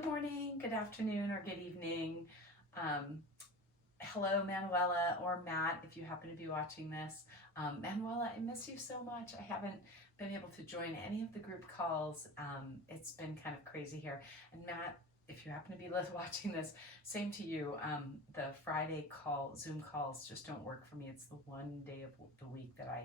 Good morning, good afternoon, or good evening. Hello, Manuela or Matt, if you happen to be watching this. Manuela, I miss you so much. I haven't been able to join any of the group calls. It's been kind of crazy here. And Matt, if you happen to be watching this, same to you. The Friday Zoom calls just don't work for me. It's the one day of the week that I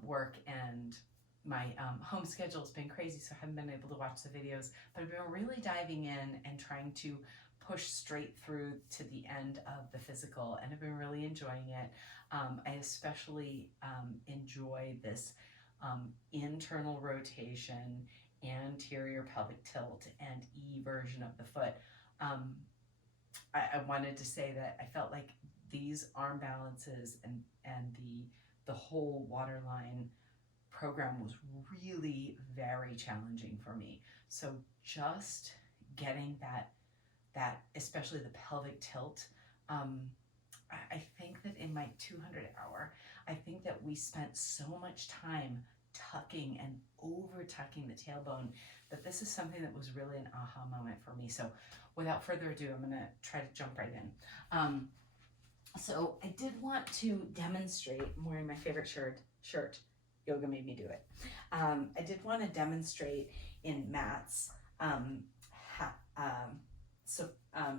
work, and my home schedule has been crazy, so I haven't been able to watch the videos, but I've been really diving in and trying to push straight through to the end of the physical, and I've been really enjoying it. I especially enjoy this internal rotation, anterior pelvic tilt, and E version of the foot. I wanted to say that I felt like these arm balances and the whole waterline program was really very challenging for me. So just getting that especially the pelvic tilt, I think that in my 200 hour, I think that we spent so much time tucking and over tucking the tailbone that this is something that was really an aha moment for me. So without further ado, I'm gonna try to jump right in. So I did want to demonstrate, I'm wearing my favorite shirt. Yoga made me do it. I did want to demonstrate in Matt's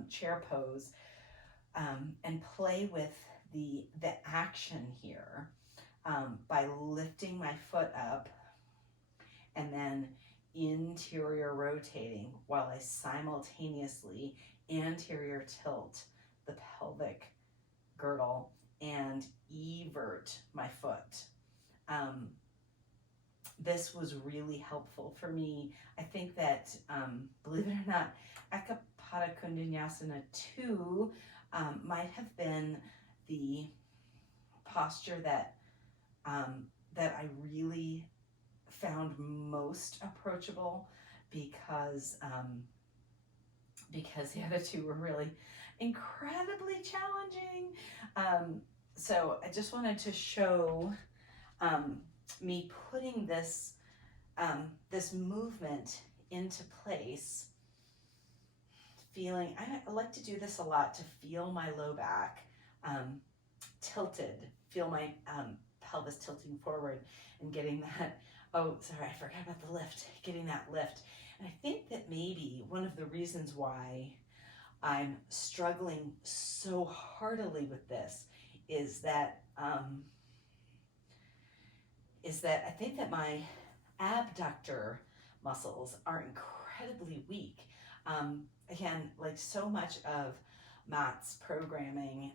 chair pose and play with the action here by lifting my foot up and then interior rotating while I simultaneously anterior tilt the pelvic girdle and evert my foot. This was really helpful for me. I think that, believe it or not, Ekapada Kundanyasana 2 might have been the posture that I really found most approachable because the other two were really incredibly challenging. So I just wanted to show me putting this this movement into place, feeling, I like to do this a lot to feel my low back tilted, feel my pelvis tilting forward and getting that, oh, sorry, I forgot about the lift, getting that lift. And I think that maybe one of the reasons why I'm struggling so heartily with this is that I think that my abductor muscles are incredibly weak. Again, like so much of Matt's programming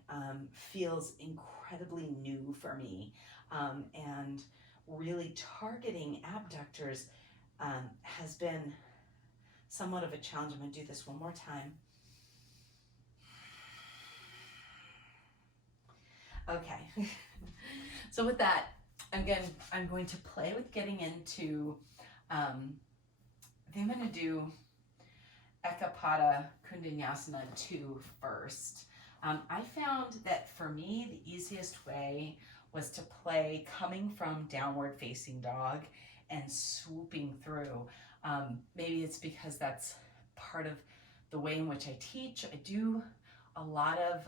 feels incredibly new for me, and really targeting abductors has been somewhat of a challenge. I'm going to do this one more time. Okay, so with that, again, I'm going to play with getting into, I think I'm going to do Ekapada Kundanyasana 2 first. I found that for me, the easiest way was to play coming from downward facing dog and swooping through. Maybe it's because that's part of the way in which I teach. I do a lot of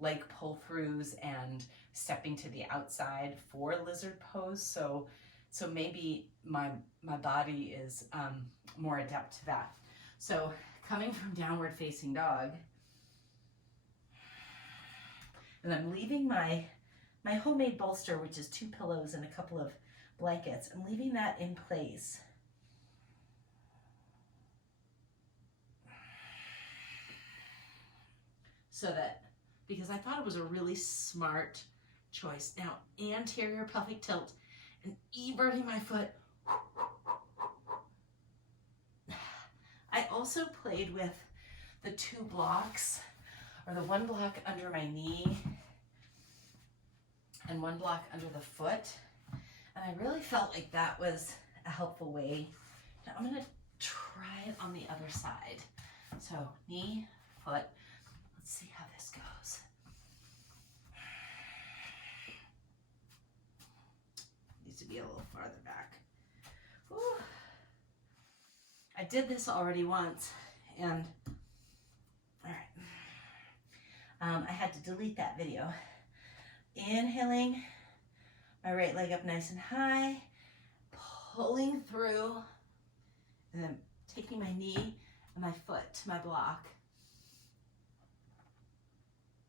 leg pull-throughs and stepping to the outside for lizard pose. So maybe my body is more adept to that. So coming from downward facing dog, and I'm leaving my homemade bolster, which is 2 pillows and a couple of blankets. I'm leaving that in place. So that, because I thought it was a really smart choice. Now, anterior pelvic tilt and everting my foot. I also played with the 2 blocks, or the 1 block under my knee and 1 block under the foot. And I really felt like that was a helpful way. Now I'm gonna try it on the other side. So knee, foot, let's see how this goes. Needs to be a little farther back. Whew. I did this already once And all right, I had to delete that video. Inhaling my right leg up nice and high, pulling through, and then taking my knee and my foot to my block.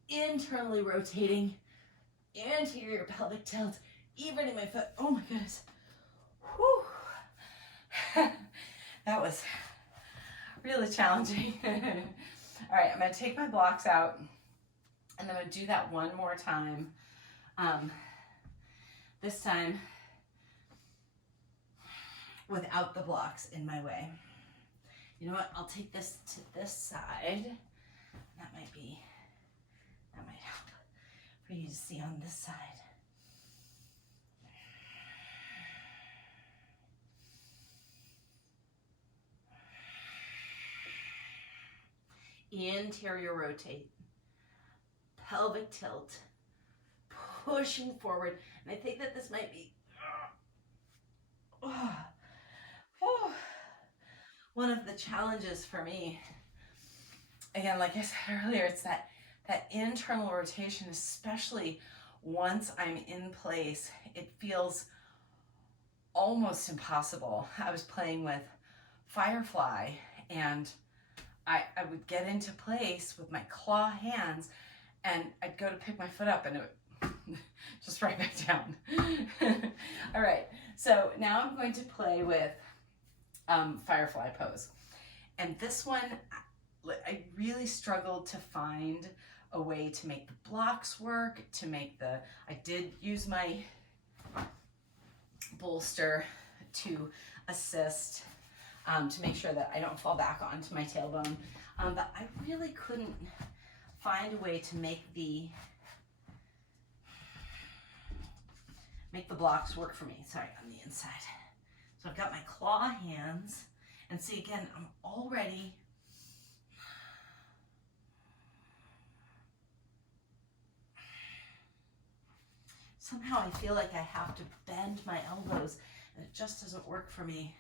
Internally rotating, anterior pelvic tilt, evening my foot. Oh my goodness. Whew. That was really challenging. All right, I'm gonna take my blocks out and I'm gonna do that one more time. This time without the blocks in my way. You know what, I'll take this to this side. That might help for you to see on this side. Interior rotate, pelvic tilt, pushing forward. And I think that this might be one of the challenges for me. Again, like I said earlier, it's that internal rotation, especially once I'm in place, it feels almost impossible. I was playing with Firefly and I would get into place with my claw hands and I'd go to pick my foot up and it would just right back down. All right, so now I'm going to play with Firefly pose. And this one, I really struggled to find a way to make the blocks work, I did use my bolster to assist, to make sure that I don't fall back onto my tailbone. But I really couldn't find a way to make the blocks work for me. Sorry, on the inside. So I've got my claw hands, and see again, I'm already somehow I feel like I have to bend my elbows, and it just doesn't work for me.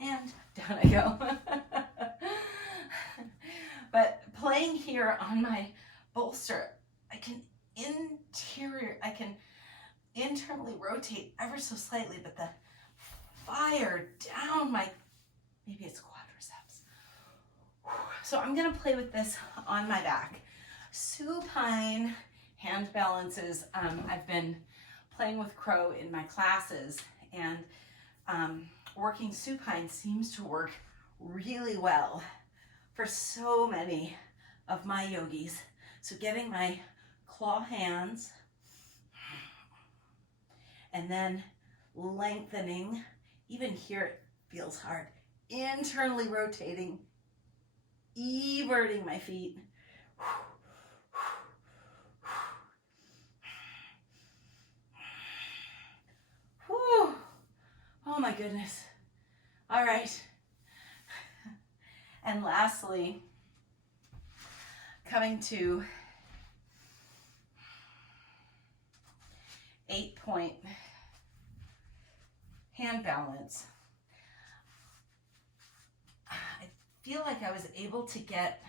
And down I go. But playing here on my bolster, I can internally rotate ever so slightly, but the fire down my, maybe it's quadriceps. So I'm gonna play with this on my back. Supine hand balances. I've been playing with Crow in my classes, and working supine seems to work really well for so many of my yogis. So getting my claw hands and then lengthening, even here it feels hard, internally rotating, everting my feet. Whew. Oh my goodness. All right. And lastly, coming to 8-point hand balance. I feel like I was able to get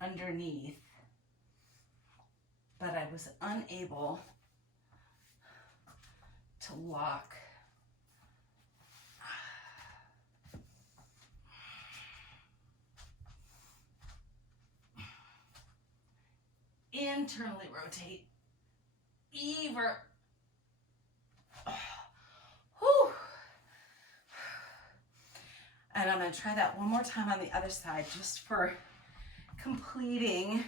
underneath, but I was unable to lock. Internally rotate, evert. Whew. And I'm going to try that one more time on the other side just for completing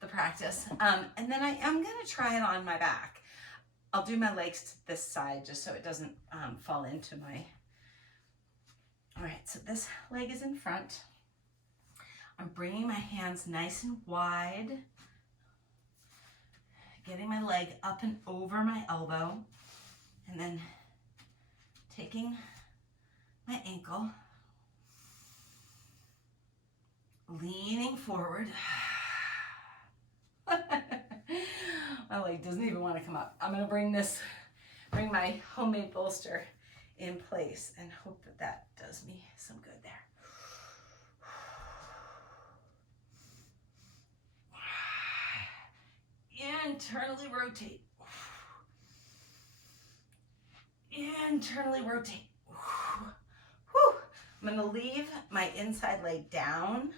the practice. And then I am going to try it on my back. I'll do my legs to this side just so it doesn't fall into my... All right, so this leg is in front. I'm bringing my hands nice and wide, getting my leg up and over my elbow, and then taking my ankle, leaning forward. My leg doesn't even want to come up. I'm going to bring my homemade bolster in place and hope that that does me some good there. Internally rotate. Internally rotate. Whew. I'm going to leave my inside leg down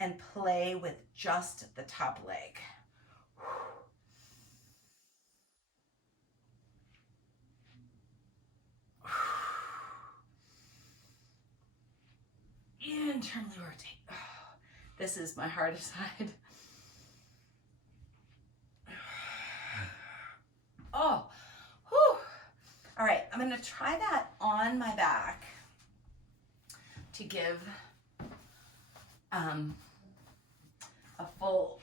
and play with just the top leg. Internally rotate. This is my hardest side. Oh, whew. All right, I'm gonna try that on my back to give a full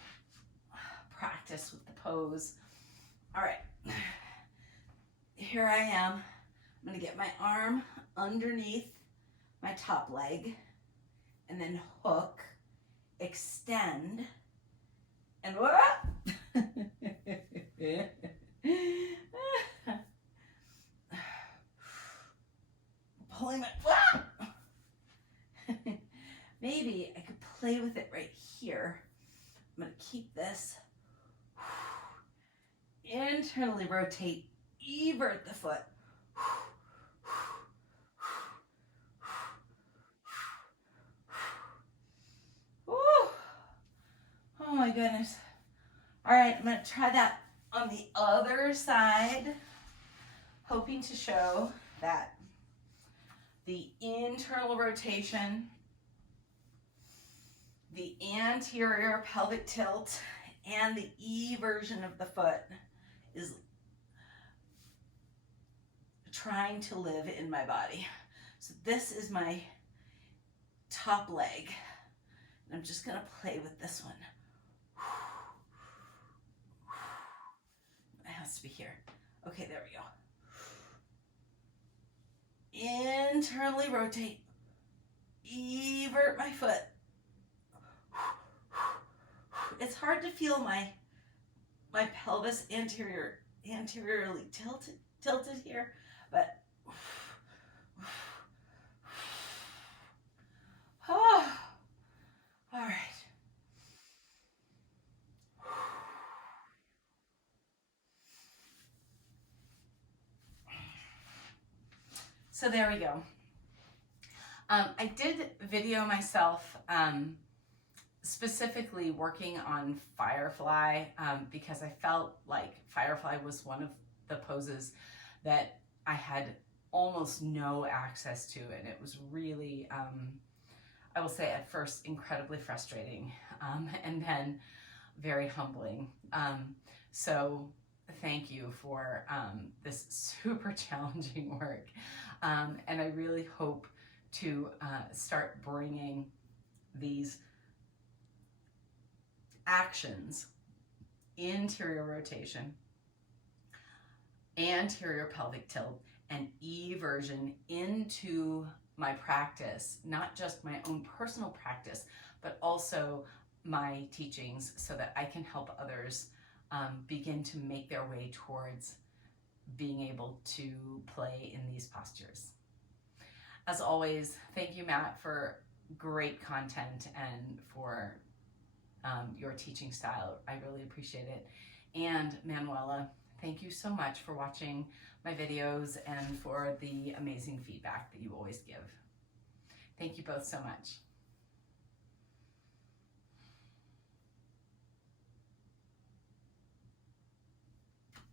practice with the pose. All right, here I am. I'm gonna get my arm underneath my top leg and then hook, extend, and pulling my, maybe I could play with it right here. I'm gonna keep this. Internally rotate, evert the foot. Oh my goodness. All right, I'm gonna try that on the other side, hoping to show that the internal rotation, the anterior pelvic tilt, and the eversion of the foot is trying to live in my body. So this is my top leg. And I'm just gonna play with this one. It has to be here. Okay, there we go. Internally rotate. Evert my foot. It's hard to feel my pelvis anteriorly tilted here, but all right. So there we go. I did video myself specifically working on Firefly because I felt like Firefly was one of the poses that I had almost no access to, and it was really, I will say at first incredibly frustrating and then very humbling. So thank you for this super challenging work. And I really hope to start bringing these actions, interior rotation, anterior pelvic tilt, and eversion into my practice, not just my own personal practice, but also my teachings, so that I can help others begin to make their way towards being able to play in these postures. As always, thank you, Matt, for great content and for your teaching style. I really appreciate it. And Manuela, thank you so much for watching my videos and for the amazing feedback that you always give. Thank you both so much.